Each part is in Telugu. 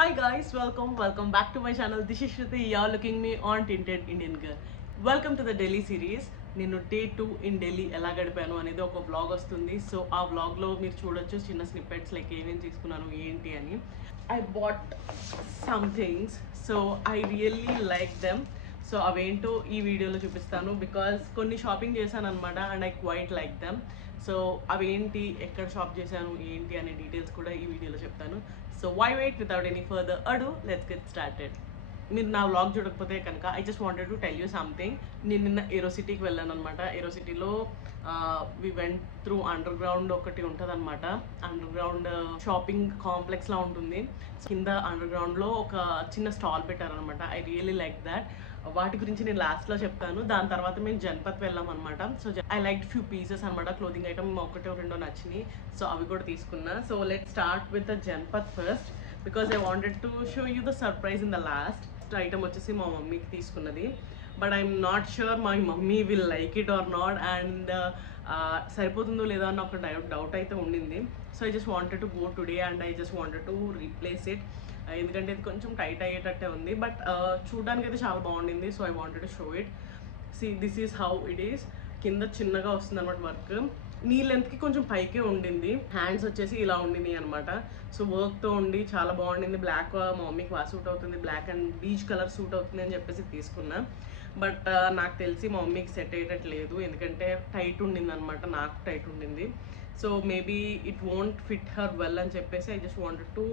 Hi guys, welcome back to my channel. This is Shruti. You're looking me on Tinted Indian Girl. Welcome to the Delhi series. నేను డే 2 ఇన్ ఢిల్లీ ఎలా గడిపాను అనేది ఒక వ్లాగ్ వస్తుంది. సో ఆ వ్లాగ్లో మీరు చూడొచ్చు చిన్న స్నిప్పెట్స్ లైక్ ఏమేమి తీసుకున్నాను ఏంటి అని. I bought some things, so I really like them. So అవేంటో ఈ వీడియోలో చూపిస్తాను బికాజ్ కొన్ని షాపింగ్ చేశాను అనమాట and I quite like them. So అవేంటి, ఎక్కడ షాప్ చేశాను ఏంటి అనే డీటెయిల్స్ కూడా ఈ వీడియోలో చెప్తాను. So why wait without any further ado, let's get started. మీరు నా వ్లాగ్ చూడకపోతే కనుక I just wanted to tell you something. నేను నిన్న ఏరోసిటీకి వెళ్ళాను అనమాట. ఏరోసిటీలో we went through underground ఒకటి ఉంటుంది అనమాట. అండర్ గ్రౌండ్ షాపింగ్ కాంప్లెక్స్లా ఉంటుంది. కింద అండర్ గ్రౌండ్లో ఒక చిన్న స్టాల్ పెట్టారనమాట. I really like that. వాటి గురించి నేను లాస్ట్లో చెప్తాను. దాని తర్వాత మేము జన్పత్ వెళ్ళాం అనమాట. So I like few pieces అనమాట. క్లోదింగ్ ఐటమ్ ఒకటో రెండో నచ్చినాయి, సో అవి కూడా తీసుకున్నా. So let start with the Janpath first because I wanted to show you the surprise in the last. Item వచ్చేసి మా మమ్మీకి తీసుకున్నది, but I'm not sure my mummy will like it or not. And సరిపోతుందో లేదా అన్న ఒక డౌట్ అయితే ఉండింది. So I just wanted to go today and I just wanted to replace it. ఎందుకంటే ఇది కొంచెం టైట్ అయ్యేటట్టే ఉంది, బట్ చూడడానికి అయితే చాలా బాగుండింది. So I wanted to show it. See this is how it is. కింద చిన్నగా వస్తుంది అనమాట వర్క్. నీ లెంత్కి కొంచెం పైకే ఉండింది. హ్యాండ్స్ వచ్చేసి ఇలా ఉండింది అనమాట. సో వర్క్తో ఉండి చాలా బాగుండింది. బ్లాక్ మా మమ్మీకి బాగా సూట్ అవుతుంది, black and beige colour suit అవుతుంది అని చెప్పేసి తీసుకున్నా. బట్ నాకు తెలిసి మా మమ్మీకి సెట్ అయ్యేటట్లేదు, ఎందుకంటే టైట్ ఉండింది అనమాట. నాకు టైట్ ఉండింది. So maybe it won't fit her well అని చెప్పేసి I just wanted to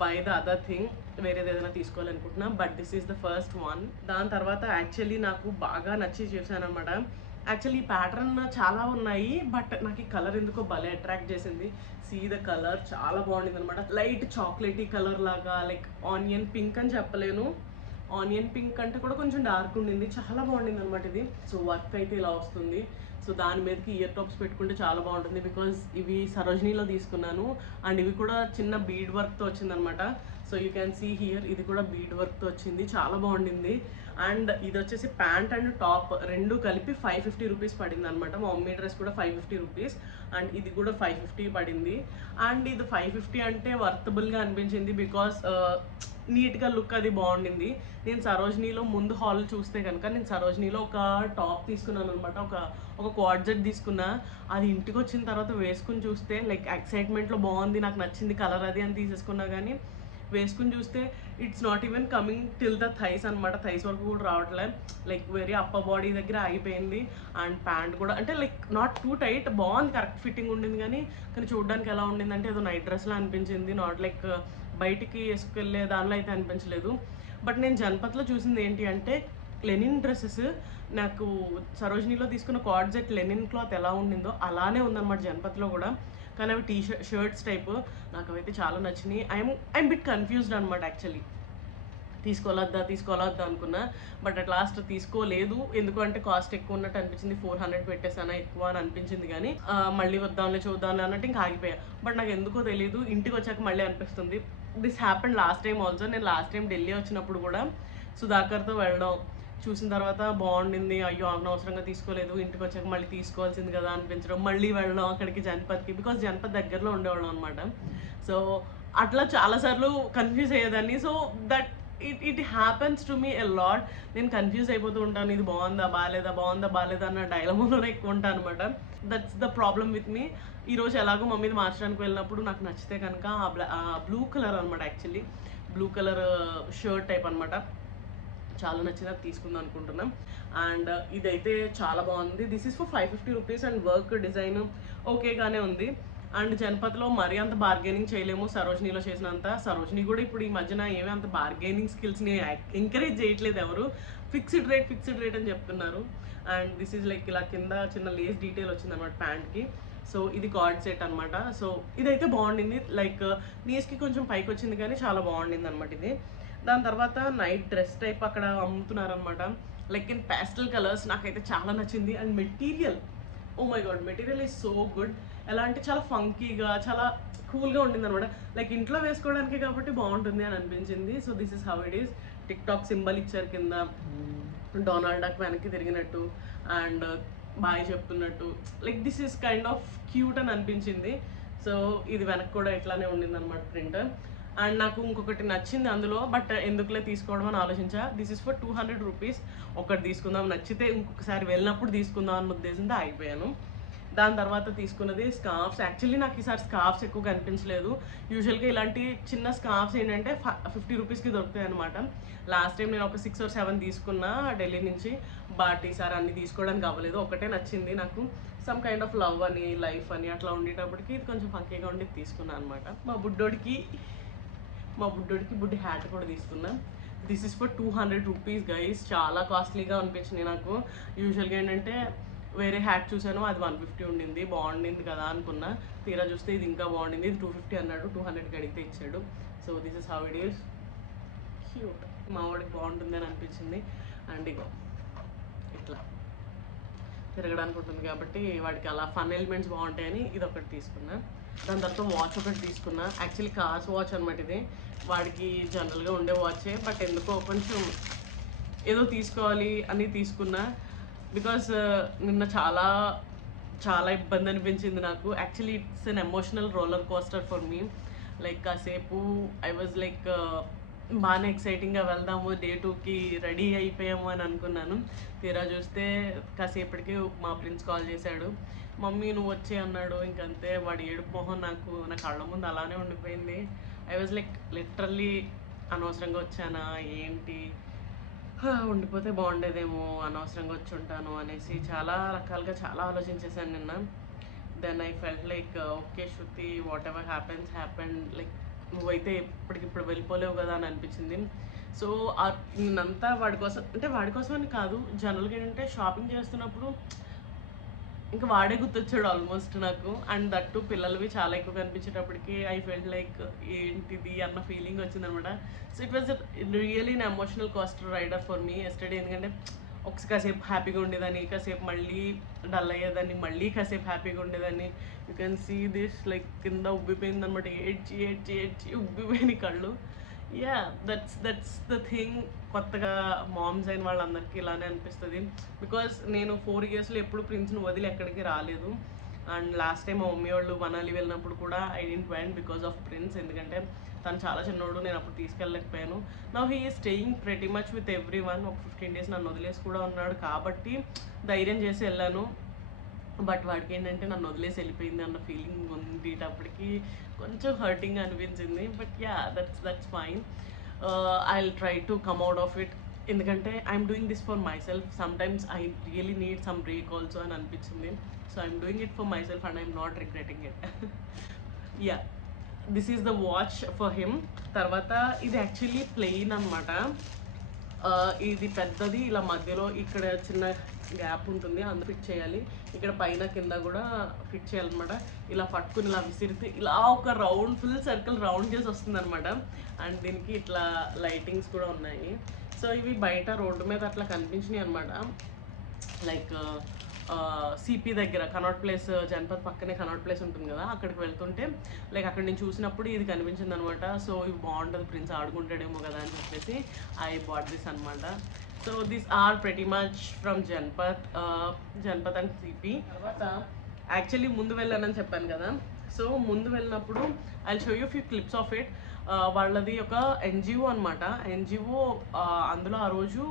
buy the other thing. వేరేది ఏదైనా తీసుకోవాలనుకుంటున్నా, but this is the first one. దాని తర్వాత యాక్చువల్లీ నాకు బాగా నచ్చి చూసాను అనమాట. యాక్చువల్లీ ఈ ప్యాటర్న్ చాలా ఉన్నాయి, బట్ నాకు ఈ కలర్ ఎందుకో భలే అట్రాక్ట్ చేసింది. సీ ద కలర్ చాలా బాగుండింది అనమాట. లైట్ చాక్లెటీ కలర్ లాగా, లైక్ ఆనియన్ పింక్ అని చెప్పలేను, ఆనియన్ పింక్ అంటే కూడా కొంచెం డార్క్ ఉండింది. చాలా బాగుండింది అనమాట ఇది. సో వర్క్ అయితే ఇలా వస్తుంది. సో దాని మీదకి ఇయర్ టాప్స్ పెట్టుకుంటే చాలా బాగుంటుంది బికాజ్ ఇవి సరోజినీలో తీసుకున్నాను అండ్ ఇవి కూడా చిన్న బీడ్ వర్క్తో వచ్చిందనమాట. So you can see here, ఇది కూడా బీడ్ వర్క్తో వచ్చింది, చాలా బాగుండింది. అండ్ ఇది వచ్చేసి ప్యాంట్ అండ్ టాప్ రెండు కలిపి 550 రూపీస్ పడింది అనమాట. మా మమ్మీ డ్రెస్ కూడా 550 రూపీస్ అండ్ ఇది కూడా 550 పడింది. అండ్ ఇది 550 అంటే వర్తబుల్గా అనిపించింది బికాస్ నీట్గా లుక్ అది బాగుండింది. నేను సరోజినీలో ముందు హాల్ చూస్తే కనుక నేను సరోజినీలో ఒక టాప్ తీసుకున్నాను అనమాట. ఒక క్వాడ్ జెట్ తీసుకున్నా. అది ఇంటికి వచ్చిన తర్వాత వేసుకుని చూస్తే లైక్ ఎక్సైట్మెంట్లో బాగుంది, నాకు నచ్చింది కలర్ అది అని తీసేసుకున్నా. కానీ వేసుకుని చూస్తే it's not even coming till the thighs అనమాట. థైస్ వరకు కూడా రావట్లేదు, లైక్ వెరీ అప్పర్ బాడీ దగ్గర ఆగిపోయింది. అండ్ ప్యాంట్ కూడా అంటే లైక్ నాట్ టూ టైట్, బాగుంది, కరెక్ట్ ఫిట్టింగ్ ఉండింది. కానీ చూడడానికి ఎలా ఉండింది అంటే ఏదో నైట్ డ్రెస్లా అనిపించింది, నాట్ లైక్ బయటికి వేసుకెళ్ళే దానిలో అయితే అనిపించలేదు. బట్ నేను జన్పత్లో చూసింది ఏంటి అంటే లెనిన్ డ్రెస్సెస్. నాకు సరోజినీలో తీసుకున్న కార్డ్ సెట్ లెనిన్ క్లాత్ ఎలా ఉండిందో అలానే ఉందన్నమాట జన్పత్లో కూడా. కానీ అవి షర్ట్స్ టైప్, నాకు అవైతే చాలా నచ్చినాయి. ఐఎమ్ బిట్ కన్ఫ్యూజ్డ్ అనమాట. యాక్చువల్లీ తీసుకోవాలద్దా అనుకున్నా, బట్ అట్ లాస్ట్ తీసుకోలేదు. ఎందుకంటే కాస్ట్ ఎక్కువ ఉన్నట్టు అనిపించింది. 400 పెట్టేసానా ఎక్కువ అని అనిపించింది. కానీ మళ్ళీ వద్దాంలే చూద్దాంలే అన్నట్టు ఇంకా ఆగిపోయా. బట్ నాకు ఎందుకో తెలియదు, ఇంటికి వచ్చాక మళ్ళీ అనిపిస్తుంది. This happened last time also. నేను లాస్ట్ టైం ఢిల్లీ వచ్చినప్పుడు కూడా సుధాకర్తో వెళ్ళడం చూసిన తర్వాత బాగుండింది, అయ్యో అనవసరంగా తీసుకోలేదు, ఇంటికి వచ్చాక మళ్ళీ తీసుకోవాల్సింది కదా అనిపించడం, మళ్ళీ వెళ్ళడం అక్కడికి జన్పత్కి, బికాజ్ జన్పత్ దగ్గరలో ఉండేవాళ్ళం అనమాట. సో అట్లా చాలాసార్లు కన్ఫ్యూజ్ అయ్యేదాన్ని. So that it happens to me a lot. నేను కన్ఫ్యూజ్ అయిపోతూ ఉంటాను, ఇది బాగుందా బాగాలేదా అన్న డైలమాలోనే ఎక్కువ ఉంటాను అనమాట. That's the problem with me. ఈరోజు ఎలాగో మమ్మీది మార్చడానికి వెళ్ళినప్పుడు నాకు నచ్చితే కనుక ఆ బ్లూ కలర్ అనమాట, actually blue colour shirt type అనమాట, చాలా నచ్చింది, తీసుకుందాం అనుకుంటున్నాం. అండ్ ఇదైతే చాలా బాగుంది. This is for 550 rupees and work design ఓకేగానే ఉంది. అండ్ జన్పత్లో మరీ అంత బార్గెనింగ్ చేయలేము సరోజినీలో చేసినంత. సరోజినీ కూడా ఇప్పుడు ఈ మధ్యన ఏమీ అంత బార్గెనింగ్ స్కిల్స్ని ఎంకరేజ్ చేయట్లేదు ఎవరు. ఫిక్స్డ్ రేట్ అని చెప్తున్నారు. అండ్ దిస్ ఈజ్ లైక్ ఇలా కింద చిన్న లేస్ డీటెయిల్ వచ్చింది అనమాట ప్యాంట్కి. సో ఇది కార్డ్ సెట్ అనమాట. సో ఇదైతే బాగుండింది, లైక్ నీస్కి కొంచెం పైకి వచ్చింది కానీ చాలా బాగుండింది అనమాట ఇది. దాని తర్వాత నైట్ డ్రెస్ టైప్ అక్కడ అమ్ముతున్నారు అనమాట, లైక్ ఇన్ ప్యాస్టల్ కలర్స్. నాకైతే చాలా నచ్చింది. And material, oh my god, material is so good. ఎలా అంటే చాలా ఫంకీగా, చాలా కూల్గా ఉండింది అనమాట. లైక్ ఇంట్లో వేసుకోవడానికి కాబట్టి బాగుంటుంది అని అనిపించింది. So this is how it is. Tick talk symbol ఇచ్చారు కింద, డొనాల్డ్ డక్ వెనక్కి తిరిగినట్టు అండ్ బాయ్ చెప్తున్నట్టు. Like this is kind of cute అని అనిపించింది. సో ఇది వెనక్కి కూడా ఇట్లానే ఉండింది అనమాట ప్రింట్. అండ్ నాకు ఇంకొకటి నచ్చింది అందులో, బట్ ఎందుకులే తీసుకోవడం అని ఆలోచించా. This is for 200 rupees. ఒకటి తీసుకుందాం, నచ్చితే ఇంకొకసారి వెళ్ళినప్పుడు తీసుకుందాం అన్న ఉద్దేశంతో ఆగిపోయాను. దాని తర్వాత తీసుకున్నది స్కార్ఫ్స్. యాక్చువల్లీ నాకు ఈసారి స్కార్ఫ్స్ ఎక్కువ కనిపించలేదు. యూజువల్గా ఇలాంటి చిన్న స్కార్ఫ్స్ ఏంటంటే 50 రూపీస్కి దొరుకుతాయి అనమాట. లాస్ట్ టైం నేను ఒక 6 or 7 తీసుకున్నా ఢిల్లీ నుంచి, బట్ ఈసారి అన్ని తీసుకోవడానికి అవ్వలేదు. ఒకటే నచ్చింది నాకు, సమ్ కైండ్ ఆఫ్ లవ్ అని లైఫ్ అని అట్లా ఉండేటప్పటికి ఇది కొంచెం ఫంకీగా ఉండి తీసుకున్నాను అనమాట. మా బుడ్డోడికి బుడ్డి హ్యాట్ కూడా తీసుకున్నా. This is for 200 rupees guys. చాలా కాస్ట్లీగా అనిపించింది నాకు. యూజువల్గా ఏంటంటే వేరే హ్యాట్ చూసాను, అది 150 ఉండింది, బాగుండింది కదా అనుకున్నా. తీరా చూస్తే ఇది ఇంకా బాగుండింది, ఇది 250 అన్నాడు. 200కి అడిగితే ఇచ్చాడు. So this is how it is. Cute. మా వాడికి బాగుంటుంది అని అనిపించింది. అండ్ ఇగో ఇట్లా తిరగడానికి ఉంటుంది కాబట్టి వాడికి అలా ఫన్ ఎలిమెంట్స్ బాగుంటాయని ఇది ఒకటి తీసుకున్నా. దాని తర్వాత వాచ్ ఒకటి తీసుకున్నా. యాక్చువల్లీ కార్స్ వాచ్ అనమాట ఇది. వాడికి జనరల్గా ఉండే వాచే, బట్ ఎందుకో కొంచెం ఏదో తీసుకోవాలి అని తీసుకున్నా. బికాస్ నిన్న చాలా చాలా ఇబ్బంది అనిపించింది నాకు. Actually it's an emotional roller coaster for me. Like కాసేపు ఐ వాజ్ లైక్ బాగానే ఎక్సైటింగ్గా వెళ్దాము, డే 2కి రెడీ అయిపోయాము అని అనుకున్నాను. తీరా చూస్తే కాసేపటికి మా ప్రిన్స్ కాల్ చేశాడు, మమ్మీ నువ్వు వచ్చే అన్నాడు. ఇంకంతే, వాడి ఏడుపు మొహం నా కళ్ళ ముందు అలానే ఉండిపోయింది. ఐ వాజ్ లైక్ లిటరల్లీ అనవసరంగా వచ్చానా ఏంటి, ఉండిపోతే బాగుండేదేమో, అనవసరంగా వచ్చి ఉంటాను అనేసి చాలా రకాలుగా చాలా ఆలోచించేసాను నిన్న. Then I felt like okay Shruti, whatever happen, like నువ్వైతే ఇప్పటికిప్పుడు వెళ్ళిపోలేవు కదా అని అనిపించింది. సో నేనంతా వాడి కోసం అని కాదు, జనరల్గా ఏంటంటే షాపింగ్ చేస్తున్నప్పుడు ఇంకా వాడే గుర్తొచ్చాడు ఆల్మోస్ట్ నాకు. అండ్ దట్టు పిల్లలవి చాలా ఎక్కువ కనిపించేటప్పటికి ఐ ఫెల్ట్ లైక్ ఏంటిది అన్న ఫీలింగ్ వచ్చిందనమాట. So it was really an emotional coaster rider for me yesterday. ఎందుకంటే కాసేపు హ్యాపీగా ఉండేదాన్ని, కాసేపు మళ్ళీ డల్ అయ్యేదాన్ని, మళ్ళీ కాసేపు హ్యాపీగా ఉండేదాన్ని. You can see this like కింద ఉబ్బిపోయింది అనమాట. ఏడ్చి ఉబ్బిపోయిన కళ్ళు. Yeah that's the thing. కొత్తగా మామ్స్ అయిన వాళ్ళందరికీ ఇలానే అనిపిస్తుంది. బికాస్ నేను 4 yearsలో ఎప్పుడు ప్రిన్స్ని వదిలి ఎక్కడికి రాలేదు. అండ్ లాస్ట్ టైం మా మమ్మీ వాళ్ళు మనాలి వెళ్ళినప్పుడు కూడా I didn't went because of Prince. ఎందుకంటే తను చాలా చిన్నోడు, నేను అప్పుడు తీసుకెళ్ళలేకపోయాను. Now he is staying pretty much with everyone. ఒక 15 days నన్ను వదిలేసి కూడా ఉన్నాడు కాబట్టి ధైర్యం చేసి వెళ్ళాను. బట్ వాడికి ఏంటంటే నన్ను వదిలేసి వెళ్ళిపోయింది అన్న ఫీలింగ్ ఉండేటప్పటికి కొంచెం హర్టింగ్ అనిపించింది. But ya that's fine. I will try to come out of it. ఎందుకంటే I'm doing this for myself. Sometimes I really need some break also అని అనిపించింది. So I'm doing it for myself and I'm not regretting it. Ya, this is the watch for him. తర్వాత ఇది యాక్చువల్లీ ప్లెయిన్ అనమాట. ఇది పెద్దది, ఇలా మధ్యలో ఇక్కడ చిన్న గ్యాప్ ఉంటుంది, అందులో ఫిట్ చేయాలి. ఇక్కడ పైన కింద కూడా ఫిట్ చేయాలన్నమాట. ఇలా పట్టుకుని ఇలా విసిరితే ఇలా ఒక రౌండ్ ఫుల్ సర్కిల్ రౌండ్ చేసి వస్తుంది అనమాట. అండ్ దీనికి ఇట్లా లైటింగ్స్ కూడా ఉన్నాయి. సో ఇవి బయట రోడ్డు మీద అట్లా కనిపించినాయి అనమాట. లైక్ సిపి దగ్గర కనాట్ ప్లేస్, జనపద్ పక్కనే కనాట్ ప్లేస్ ఉంటుంది కదా, అక్కడికి వెళ్తుంటే లైక్ అక్కడ నేను చూసినప్పుడు ఇది కనిపించింది అనమాట. సో ఇవి బాగుంటుంది, ప్రిన్స్ ఆడుకుంటాడేమో కదా అని చెప్పేసి ఐ బాట్ దిస్ అనమాట. So these are pretty much from Janpath and CP. తర్వాత యాక్చువల్లీ ముందు వెళ్ళానని చెప్పాను కదా, సో ముందు వెళ్ళినప్పుడు I show you few clips of it. వాళ్ళది ఒక ఎన్జిఓ అనమాట. ఎన్జిఓ అందులో ఆ రోజు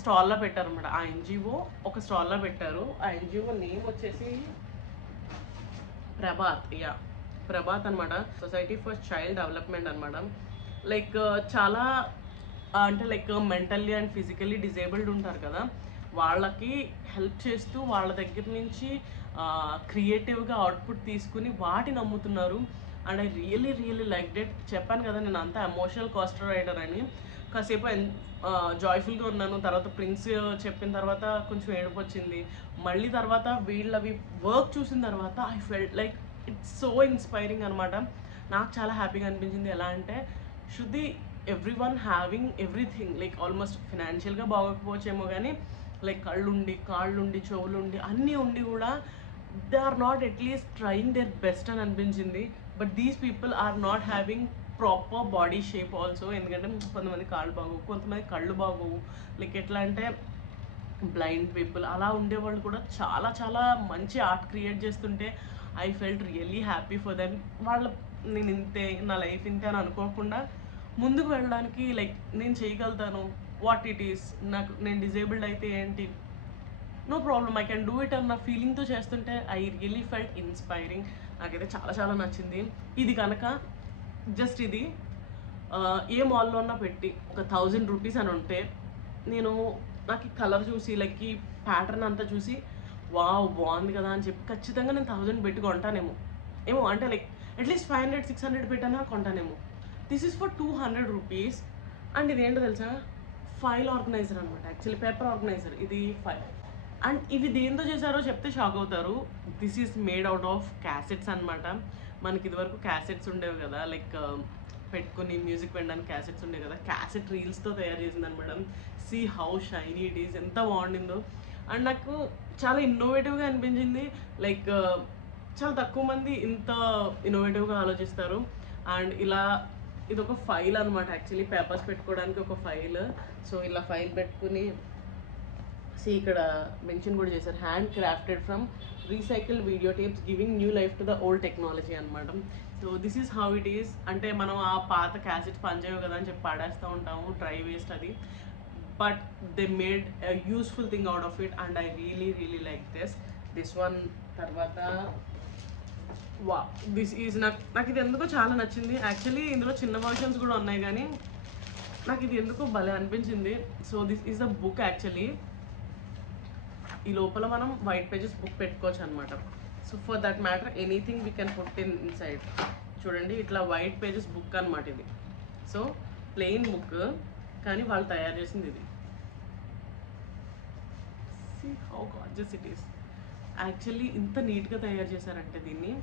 స్టాల్లో పెట్టారనమాట. ఆ ఎన్జిఓ ఒక స్టాల్లో పెట్టారు. ఆ ఎన్జిఓ నేమ్ వచ్చేసి ప్రభాత్ అనమాట. సొసైటీ ఫర్ చైల్డ్ డెవలప్మెంట్ అనమాట. లైక్ చాలా అంటే like mentally and physically disabled ఉంటారు కదా, వాళ్ళకి హెల్ప్ చేస్తూ వాళ్ళ దగ్గర నుంచి క్రియేటివ్గా అవుట్పుట్ తీసుకుని వాటిని అమ్ముతున్నారు. And I really like debt. చెప్పాను కదా నేను అంతా ఎమోషనల్ కాస్టర్ రైడర్ అని. కాసేపు జాయ్ఫుల్గా ఉన్నాను. తర్వాత ప్రిన్స్ చెప్పిన తర్వాత కొంచెం ఏడుపు వచ్చింది. మళ్ళీ తర్వాత వీళ్ళవి వర్క్ చూసిన తర్వాత I felt like it's so inspiring అనమాట. నాకు చాలా హ్యాపీగా అనిపించింది. ఎలా అంటే శుద్ధి everyone having everything, like almost ఫినాన్షియల్గా బాగోకపోవచ్చేమో కానీ లైక్ కళ్ళుండి కాళ్ళుండి చెవులుండి అన్నీ ఉండి కూడా they are not at least trying their best అని అనిపించింది. But these people are not having proper body shape also. ఎందుకంటే కొంతమంది కాళ్ళు బాగోవు, కొంతమంది కళ్ళు బాగోవు. లైక్ ఎట్లా అంటే బ్లైండ్ పీపుల్ అలా ఉండేవాళ్ళు కూడా చాలా చాలా మంచి ఆర్ట్ క్రియేట్ చేస్తుంటే I felt really happy for them. వాళ్ళ నేను ఇంతే, నా లైఫ్ ఇంతే అని అనుకోకుండా ముందుకు వెళ్ళడానికి లైక్ నేను చేయగలుగుతాను, వాట్ ఇట్ ఈస్, నేను డిజేబుల్డ్ అయితే ఏంటి, no problem I can do it అన్న ఫీలింగ్తో చేస్తుంటే ఐ రియలీ ఫెల్ట్ ఇన్స్పైరింగ్. నాకైతే చాలా చాలా నచ్చింది. ఇది కనుక జస్ట్ ఇది ఏ మాల్లో ఉన్నా పెట్టి ఒక 1000 రూపీస్ అని ఉంటే, నేను నాకు ఈ కలర్ చూసి లైక్ ఈ ప్యాటర్న్ అంతా చూసి వావ్ బాగుంది కదా అని చెప్పి ఖచ్చితంగా నేను 1000 పెట్టి కొంటానేమో. అంటే లైక్ అట్లీస్ట్ 500-600 పెట్టానా కొంటానేమో. This is for 200 rupees. And ఇదేంటో తెలుసా, ఫైల్ ఆర్గనైజర్ అనమాట, యాక్చువల్లీ పేపర్ ఆర్గనైజర్. ఇది ఫైల్. అండ్ ఇవి దేంతో చేశారో చెప్తే షాక్ అవుతారు. This is made out of cassettes అనమాట. మనకి ఇదివరకు క్యాసెట్స్ ఉండేవి కదా, లైక్ పెట్టుకుని మ్యూజిక్ వినడానికి క్యాసెట్స్ ఉండేవి కదా, క్యాసెట్ రీల్స్తో తయారు చేసింది అనమాట. See how shiny it is, ఎంత బాగుండిందో. అండ్ నాకు చాలా ఇన్నోవేటివ్గా అనిపించింది. లైక్ చాలా తక్కువ మంది ఇంత ఇన్నోవేటివ్గా ఆలోచిస్తారు. అండ్ ఇలా ఇది ఒక ఫైల్ అనమాట, యాక్చువల్లీ పేపర్స్ పెట్టుకోవడానికి ఒక ఫైల్. సో ఇలా ఫైల్ పెట్టుకుని ఇక్కడ మెన్షన్ కూడా చేశారు, hand crafted from recycled video tapes giving new life to the old technology అనమాట. So this is how it is. అంటే మనం ఆ పాత క్యాసెట్స్ పనిచేయవు కదా అని చెప్పి పడేస్తూ ఉంటాము, డ్రై వేస్ట్ అది. But they made a useful thing out of it and I really like this one. తర్వాత దిస్ ఈజ్ నాకు ఇది ఎందుకో చాలా నచ్చింది. యాక్చువల్లీ ఇందులో చిన్న వర్షన్స్ కూడా ఉన్నాయి కానీ నాకు ఇది ఎందుకో భలే అనిపించింది. So this is the book. Actually ఈ లోపల మనం వైట్ పేజెస్ బుక్ పెట్టుకోవచ్చు అనమాట. So for that matter anything we can put in side. చూడండి ఇట్లా వైట్ పేజెస్ బుక్ అనమాట ఇది. సో ప్లెయిన్ బుక్ కానీ వాళ్ళు తయారు చేసింది ఇది. See how gorgeous it is. Actually ఇంత నీట్గా తయారు చేశారంటే దీన్ని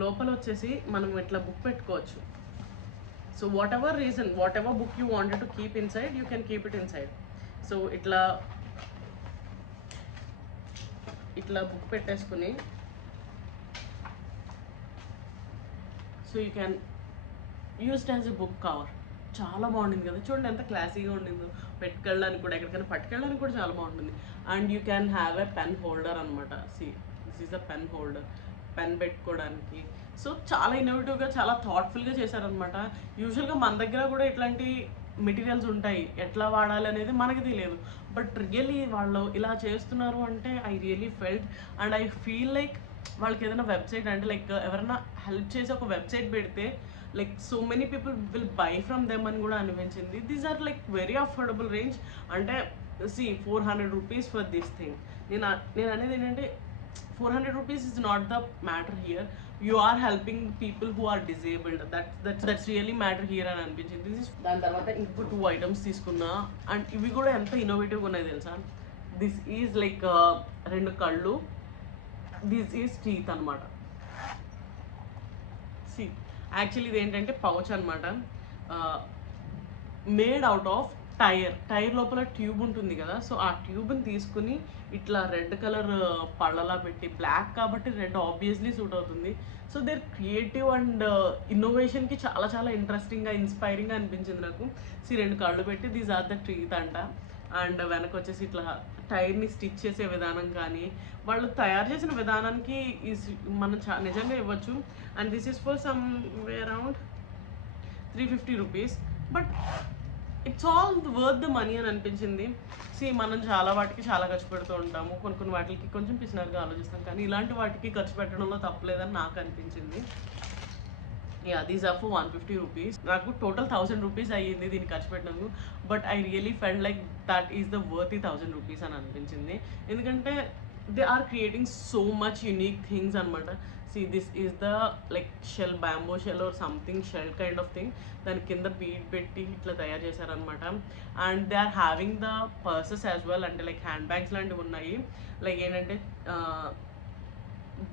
లోపల వచ్చేసి మనం ఇట్లా బుక్ పెట్టుకోవచ్చు. So what ever book you wanted to keep in side you can keep it in side. So ఇట్లా బుక్ పెట్టేసుకుని so you can use it as a book cover. చాలా బాగుండింది కదా, చూడండి ఎంత క్లాసీగా ఉండిందో. పెట్టుకెళ్ళడానికి కూడా, ఎక్కడికైనా పట్టుకెళ్ళడానికి కూడా చాలా బాగుంటుంది. And you can have a pen holder అనమాట. This is the pen holder, pen పెట్టుకోవడానికి. సో చాలా ఇన్నోవేటివ్గా, చాలా థాట్ఫుల్గా చేశారనమాట. యూజువల్గా మన దగ్గర కూడా ఇట్లాంటి మెటీరియల్స్ ఉంటాయి, ఎట్లా వాడాలి అనేది మనకి తెలియదు. బట్ రియల్లీ వాళ్ళు ఇలా చేస్తున్నారు అంటే I really felt and I feel like వాళ్ళకి ఏదైనా వెబ్సైట్ అంటే లైక్ ఎవరైనా హెల్ప్ చేసి ఒక వెబ్సైట్ పెడితే like so many people will buy from them అని కూడా అనిపించింది. These are like very affordable range. అంటే 400 రూపీస్ ఫర్ దిస్ థింగ్. నేను అనేది ఏంటంటే 400 rupees is not the matter here. You are helping people who are disabled. That's really matter here అని అనిపించింది. దాని తర్వాత ఇంకో 2 items తీసుకున్నా అండ్ ఇవి కూడా ఎంత ఇన్నోవేటివ్గా ఉన్నాయి తెలుసా. దిస్ ఈజ్ లైక్ 2 కళ్ళు, దిస్ ఈజ్ టీత్ అనమాట. యాక్చువల్లీ ఇది ఏంటంటే పౌచ్ అనమాట, మేడ్ అవుట్ ఆఫ్ టైర్ లోపల ట్యూబ్ ఉంటుంది కదా. సో ఆ ట్యూబ్ని తీసుకుని ఇట్లా రెడ్ కలర్ పళ్ళలా పెట్టి, బ్లాక్ కాబట్టి రెడ్ ఆబ్వియస్లీ సూట్ అవుతుంది. సో దేర్ క్రియేటివ్ అండ్ ఇన్నోవేషన్కి చాలా చాలా ఇంట్రెస్టింగ్గా, ఇన్స్పైరింగ్గా అనిపించింది నాకు. 2 కళ్ళు పెట్టి దీస్ ఆర్ ద టీత్ అంట. అండ్ వెనక వచ్చేసి ఇట్లా టైర్ని స్టిచ్ చేసే విధానం కానీ వాళ్ళు తయారు చేసిన విధానానికి మనం నిజంగా ఇవ్వచ్చు. And this is for some way around 350 rupees. But it's all worth the money అని అనిపించింది. మనం చాలా వాటికి చాలా ఖర్చు పెడుతూ ఉంటాము, కొన్ని వాటికి కొంచెం పిసినర్గా ఆలోచిస్తాం, కానీ ఇలాంటి వాటికి ఖర్చు పెట్టడంలో తప్పలేదని నాకు అనిపించింది. These are for 150 rupees. నాకు టోటల్ 1000 రూపీస్ అయ్యింది దీన్ని ఖర్చు పెట్టినందుకు. But I really felt like that is the worth 1000 rupees అని అనిపించింది. ఎందుకంటే they are creating so much unique things అనమాట. This is the like shell, bamboo shell or something shell kind of thing. దాని కింద బీడ్ పెట్టి ఇట్లా తయారు చేశారనమాట. అండ్ they are having the purses as well. అంటే లైక్ హ్యాండ్ బ్యాగ్స్ లాంటివి ఉన్నాయి. లైక్ ఏంటంటే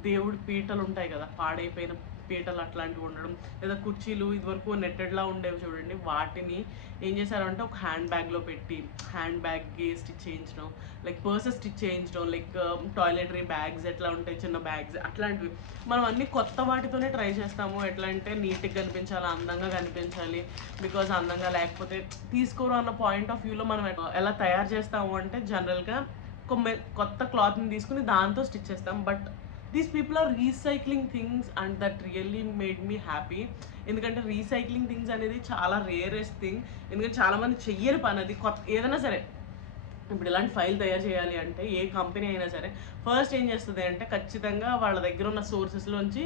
దేవుడి పీటలు ఉంటాయి కదా, పాడైపోయిన పీటలు అట్లాంటివి ఉండడం, లేదా కుర్చీలు ఇదివరకు నెట్టెడ్లా ఉండేవి చూడండి, వాటిని ఏం చేశారంటే ఒక హ్యాండ్ బ్యాగ్లో పెట్టి హ్యాండ్ బ్యాగ్కి స్టిచ్ చేయించడం, లైక్ పర్సెస్ స్టిచ్ చేయించడం, లైక్ టాయిలెటరీ బ్యాగ్స్ ఎట్లా ఉంటాయి చిన్న బ్యాగ్స్ అట్లాంటివి. మనం అన్ని కొత్త వాటితోనే ట్రై చేస్తాము. ఎట్లా అంటే నీట్గా కనిపించాలి, అందంగా కనిపించాలి. బికాజ్ అందంగా లేకపోతే తీసుకోరు అన్న పాయింట్ ఆఫ్ వ్యూలో మనం ఎలా తయారు చేస్తాము అంటే జనరల్గా కొత్త క్లాత్ని తీసుకుని దాంతో స్టిచ్ చేస్తాం. But these people are recycling things and that really made me happy. ఎందుకంటే రీసైక్లింగ్ థింగ్స్ అనేది చాలా రేరెస్ట్ థింగ్. ఎందుకంటే చాలామంది చెయ్యని పని అది. కొత్త ఏదైనా సరే, ఇప్పుడు ఇలాంటి ఫైల్ తయారు చేయాలి అంటే ఏ కంపెనీ అయినా సరే ఫస్ట్ ఏం చేస్తుంది అంటే ఖచ్చితంగా వాళ్ళ దగ్గర ఉన్న సోర్సెస్లోంచి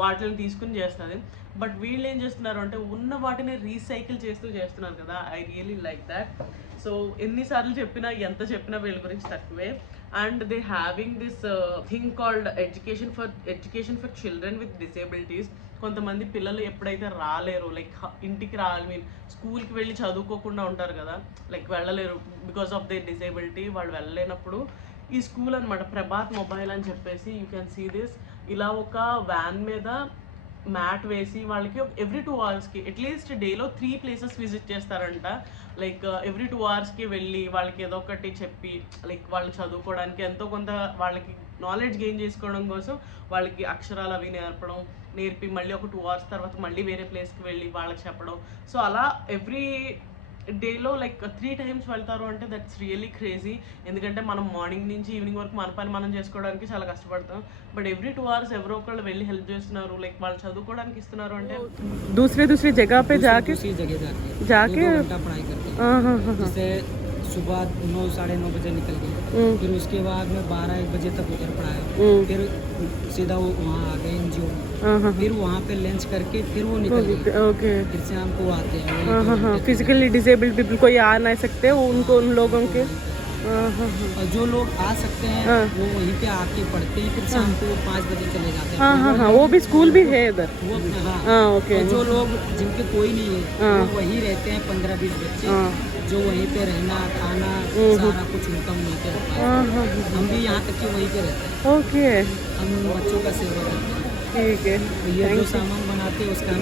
వాటిని తీసుకుని చేస్తుంది. బట్ వీళ్ళు ఏం చేస్తున్నారు అంటే ఉన్న వాటిని రీసైకిల్ చేస్తూ చేస్తున్నారు కదా. I really like that. So ఎన్నిసార్లు చెప్పినా ఎంత చెప్పినా వీళ్ళ గురించి తక్కువే. And they having this thing called education for children with disabilities. కొంతమంది పిల్లలు ఎప్పుడైతే రాలేరు, లైక్ ఇంటికి రాలి స్కూల్కి వెళ్ళి చదువుకోకుండా ఉంటారు కదా, లైక్ వెళ్ళలేరు బికాస్ ఆఫ్ దే డిసేబిలిటీ. వాళ్ళు వెళ్ళలేనప్పుడు ఈ స్కూల్ అనమాట ప్రభాత్ మొబైల్ అని చెప్పేసి, యూ కెన్ సీ దిస్. ఇలా ఒక వ్యాన్ మీద మ్యాట్ వేసి వాళ్ళకి ఎవ్రీ 2 అవర్స్కి అట్లీస్ట్ డేలో 3 ప్లేసెస్ విజిట్ చేస్తారంట. లైక్ ఎవ్రీ 2 అవర్స్కి వెళ్ళి వాళ్ళకి ఏదో ఒకటి చెప్పి, లైక్ వాళ్ళు చదువుకోవడానికి ఎంతో కొంత వాళ్ళకి నాలెడ్జ్ గెయిన్ చేసుకోవడం కోసం వాళ్ళకి అక్షరాలు అవి నేర్పి మళ్ళీ ఒక 2 అవర్స్ తర్వాత మళ్ళీ వేరే ప్లేస్కి వెళ్ళి వాళ్ళకి చెప్పడం. సో అలా ఎవ్రీ డేలో లైక్ 3 టైమ్స్ వెళ్తారు అంటే దట్స్ రియల్లీ క్రేజీ. ఎందుకంటే మనం మార్నింగ్ నుంచి ఈవినింగ్ వరకు మన పని మనం చేసుకోవడానికి చాలా కష్టపడతాం. బట్ ఎవ్రీ 2 అవర్స్ ఎవరో ఒకళ్ళు వెళ్ళి హెల్ప్ చేస్తున్నారు, లైక్ వాళ్ళు చదువుకోవడానికి ఇస్తున్నారు అంటే दूसरी जगह पे जाके जैसे सुबह 9 साढ़े 9 बजे निकल गए, फिर उसके बाद में 12-1 बजे तक उधर पढ़ाया, फिर सीधा वो वहाँ आ गए एनजीओ में, फिर वहाँ पे लंच करके फिर वो निकल गए। ओके. फिर शाम को आते हैं। हाँ, फिजिकली डिसेबल्ड पीपल कोई आ नहीं सकते, वो उनको उन लोगों के और जो लोग आ सकते हैं वो वहीं पे आके पढ़ते हैं, फिर शाम को 5 बजे चले जाते हैं। हाँ, वो भी स्कूल भी है इधर. वो अपना हाँ, ओके. जो लोग जिनके कोई नहीं है वो वहीं रहते हैं, 15-20 बच्चे जो वहीं पे रहना खाना सारा कुछ उनका वहीं पे रहता है। हम भी यहाँ तक कि वहीं पे रहते हैं। ओके. हम बच्चों का सेवा करते हैं। ठीक है. ये जो सामान बनाते हैं उसका हम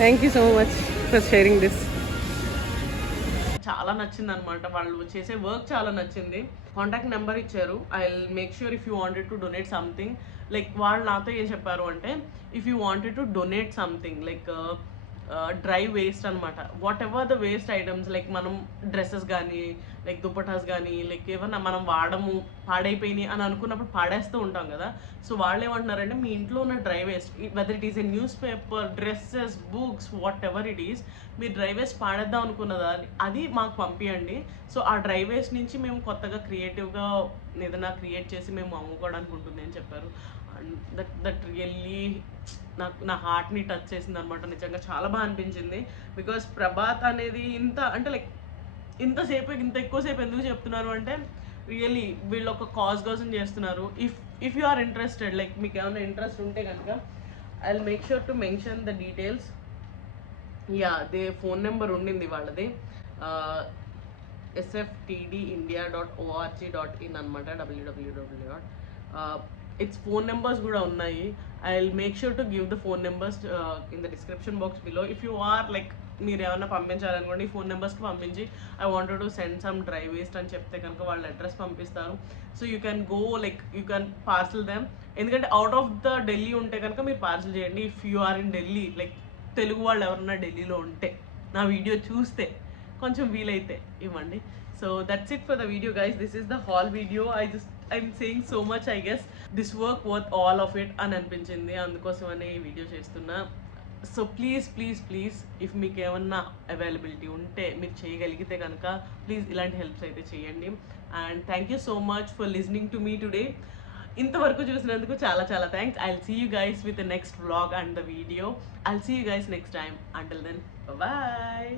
thank you so much for sharing this. చాలా నచ్చింది అనమాట. వాళ్ళు చేసే వర్క్ చాలా నచ్చింది. కాంటాక్ట్ నెంబర్ ఇచ్చారు. I will make sure if you wanted to donate something, like వాళ్ళు నాతో ఏం చెప్పారు అంటే if you wanted to donate something like dry waste అనమాట, whatever the waste items, like మనం డ్రెస్సెస్ కానీ లైక్ దుపటాస్ కానీ లైక్ ఏమన్నా మనం వాడము పాడైపోయినాయి అని అనుకున్నప్పుడు పాడేస్తూ ఉంటాం కదా. సో వాళ్ళు ఏమంటున్నారంటే మీ ఇంట్లో ఉన్న dry waste, whether it is a news paper, dresses, books, what ever it is, మీరు డ్రై వేస్ట్ పాడేద్దాం అనుకున్నదా అది మాకు పంపించండి. సో ఆ డ్రై వేస్ట్ నుంచి మేము కొత్తగా క్రియేటివ్గా ఏదైనా క్రియేట్ చేసి మేము అమ్ముకోవడానికి ఉంటుంది అని చెప్పారు. అండ్ దట్ రియల్లీ నా హార్ట్ని టచ్ చేసింది అనమాట. నిజంగా చాలా బాగా అనిపించింది. బికాస్ ప్రభాత్ అనేది ఇంత అంటే లైక్ ఇంత ఎక్కువసేపు ఎందుకు చెప్తున్నారు అంటే రియల్లీ వీళ్ళు ఒక కాజ్ కోసం చేస్తున్నారు. If you are interested, like మీకు ఏమైనా ఇంట్రెస్ట్ ఉంటే కనుక I will make sure to mention the details. Yeah, they phone number ఉండింది వాళ్ళది, sftdindia.org.in అనమాట, www. ఇట్స్ ఫోన్ నెంబర్స్ కూడా ఉన్నాయి. I will make sure to give the phone numbers in the description box below. If you are like మీరు ఏమైనా పంపించాలనుకోండి ఈ ఫోన్ నెంబర్స్కి పంపించి I wanted to send some dry waste అని చెప్తే కనుక వాళ్ళ అడ్రస్ పంపిస్తారు. So you can go, like you can parcel them. ఎందుకంటే అవుట్ ఆఫ్ ద ఢిల్లీ ఉంటే కనుక మీరు పార్సల్ చేయండి. If you are in Delhi, like Telugu వాళ్ళు ఎవరన్నా ఢిల్లీలో ఉంటే నా వీడియో చూస్తే కొంచెం వీలైతే ఇవ్వండి. So that's it for the video guys. This is the hall video. I'm saying so much, I guess this work worth all of it అని అనిపించింది, అందుకోసమనే ఈ వీడియో చేస్తున్నా. సో ప్లీజ్ ఇఫ్ మీకు ఏమన్నా అవైలబిలిటీ ఉంటే మీరు చేయగలిగితే కనుక ప్లీజ్ ఇలాంటి హెల్ప్స్ అయితే చేయండి. And thank you so much for listening to me today. ఇంతవరకు చూసినందుకు చాలా thanks. I'll see you guys with the next vlog and the video. I'll see you guys next time. Until then, bye.